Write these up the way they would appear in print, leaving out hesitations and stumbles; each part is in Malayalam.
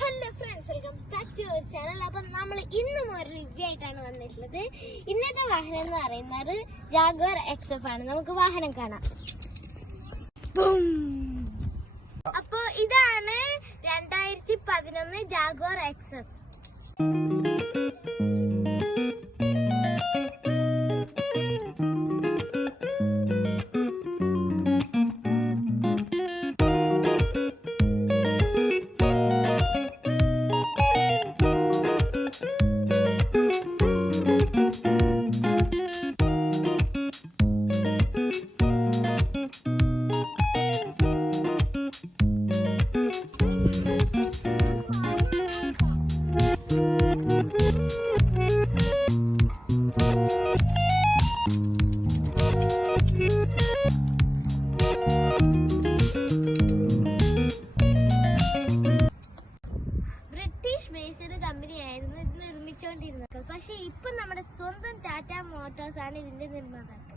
Hello friends, welcome back to our channel. അപ്പം നമ്മൾ ഇന്നും ഒരു റിവ്യൂ ആയിട്ടാണ് വന്നിട്ടുള്ളത്. ഇന്നത്തെ വാഹനം എന്ന് പറയുന്നത് ജാഗ്വർ XF ആണ്. നമുക്ക് വാഹനം കാണാം. അപ്പോൾ ഇതാണ് 2011 ജാഗ്വർ XF. ബേസ്ഡ് കമ്പനിയായിരുന്നു ഇത് നിർമ്മിച്ചുകൊണ്ടിരുന്നത്. പക്ഷെ ഇപ്പൊ നമ്മുടെ സ്വന്തം ടാറ്റ മോട്ടോഴ്സ് ആണ് ഇതിന്റെ നിർമ്മാതാക്കൾ.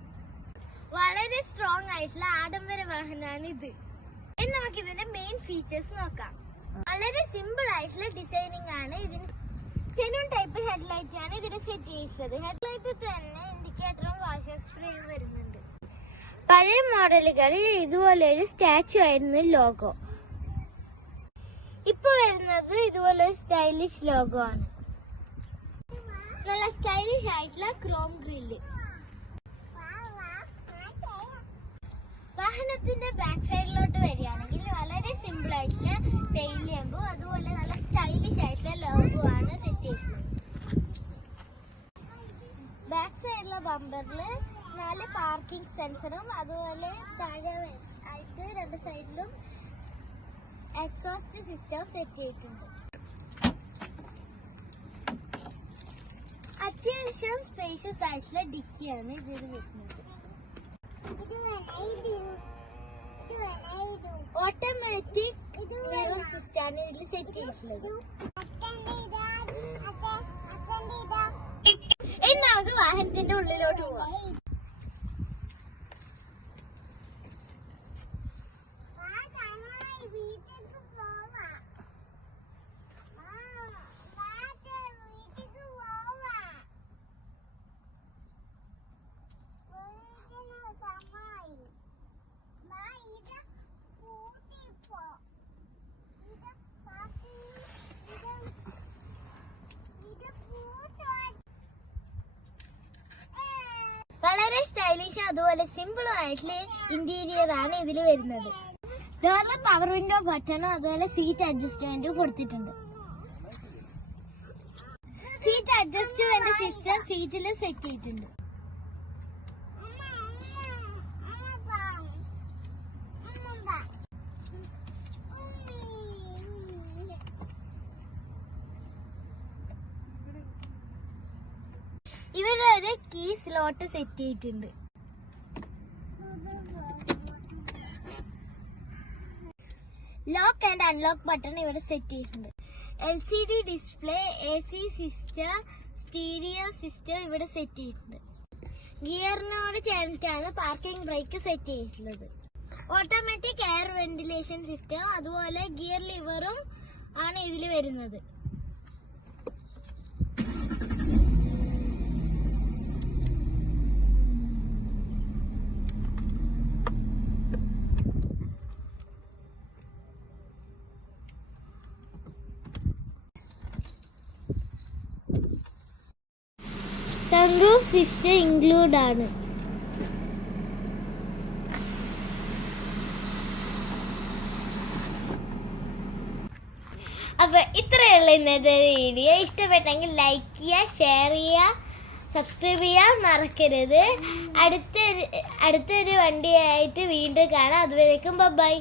വളരെ സ്ട്രോങ് ആയിട്ടുള്ള ആഡംബര വാഹനമാണ് ഇത്. ഇനി നമുക്ക് ഇതിന്റെ മെയിൻ ഫീച്ചേഴ്സ് നോക്കാം. വളരെ സിമ്പിൾ ആയിട്ടുള്ള ഡിസൈനിങ് ആണ് ഇതിന്. സെനൂൺ ടൈപ്പ് ഹെഡ്ലൈറ്റ് ആണ് ഇതിന് സെറ്റ് ചെയ്തിട്ടുള്ളത്. ഹെഡ്ലൈറ്റ് തന്നെ ഇൻഡിക്കേറ്ററും വാഷർ സ്ക്രീനും വരുന്നുണ്ട്. പഴയ മോഡലുകളിൽ ഇതുപോലെ ഒരു സ്റ്റാച്ചു ആയിരുന്നു ലോഗോ. ഇപ്പൊ വരുന്നത് ഇതുപോലെ സ്റ്റൈലിഷ് ലോഗോ ആണ്. നല്ല സ്റ്റൈലിഷ് ആയിട്ടുള്ള ക്രോം ഗ്രില്ല്. വാഹനത്തിന്റെ ബാക്ക് സൈഡിലോട്ട് വരികയാണെങ്കിൽ വളരെ സിമ്പിൾ ആയിട്ടുള്ള ടെയിൽ ലാമ്പും അതുപോലെ നല്ല സ്റ്റൈലിഷ് ആയിട്ടുള്ള ലോഗോ ആണ് സെറ്റ് ചെയ്തിട്ടുള്ളത്. ബാക്ക് സൈഡിലെ ബമ്പറില് 4 പാർക്കിംഗ് സെൻസറും അതുപോലെ താഴെ ആയിട്ട് 2 സൈഡിലും എക്സോസ്റ്റ് സിസ്റ്റം സെറ്റ് ചെയ്തിട്ടുണ്ട്. അത്യാവശ്യം സ്പേഷ്യസ് ആയിട്ടുള്ള ഡിക്കിയാണ് ഇതിൽ വരുന്നത്. ഓട്ടോമാറ്റിക് മിറർ സിസ്റ്റം ആണ് ഇതിൽ സെറ്റ് ചെയ്തിട്ടുള്ളത്. ഇനി നമുക്ക് വാഹനത്തിന്റെ ഉള്ളിലോട്ട് പോവാം. വളരെ സ്റ്റൈലിഷ് അതുപോലെ സിമ്പിൾ ആയിട്ടുള്ള ഇന്റീരിയർ ആണ് ഇതിൽ വരുന്നത്. ഡോറിൽ പവർ വിൻഡോ ബട്ടണും അതുപോലെ സീറ്റ് അഡ്ജസ്റ്റ്മെന്റും കൊടുത്തിട്ടുണ്ട്. സീറ്റ് അഡ്ജസ്റ്റ്മെന്റ് സിസ്റ്റം സീറ്റിൽ സെറ്റ് ചെയ്തിട്ടുണ്ട്. ഇവിടെ ഒരു കീ സ്ലോട്ട് സെറ്റ് ചെയ്തിട്ടുണ്ട്. ലോക്ക് ആൻഡ് അൺലോക്ക് ബട്ടൺ ഇവിടെ സെറ്റ് ചെയ്തിട്ടുണ്ട്. LCD display, AC system, stereo system ഇവിടെ സെറ്റ് ചെയ്തിട്ടുണ്ട്. ഗിയറിനോട് ചേർന്നിട്ടാണ് പാർക്കിംഗ് ബ്രേക്ക് സെറ്റ് ചെയ്തിട്ടുള്ളത്. ഓട്ടോമാറ്റിക് എയർ വെന്റിലേഷൻ സിസ്റ്റം അതുപോലെ ഗിയർ ലിവറും ആണ് ഇതിൽ വരുന്നത്. സൺറൂഫ് സിസ്റ്റം ഇൻക്ലൂഡ് ആണ്. അപ്പൊ ഇത്രയുള്ള ഇന്നത്തെ വീഡിയോ. ഇഷ്ടപ്പെട്ടെങ്കിൽ ലൈക്ക് ചെയ്യുക, ഷെയർ ചെയ്യുക, സബ്സ്ക്രൈബ് ചെയ്യാൻ മറക്കരുത്. അടുത്തൊരു വണ്ടിയായിട്ട് വീണ്ടും കാണാം. അതുവരേക്കും ബൈ.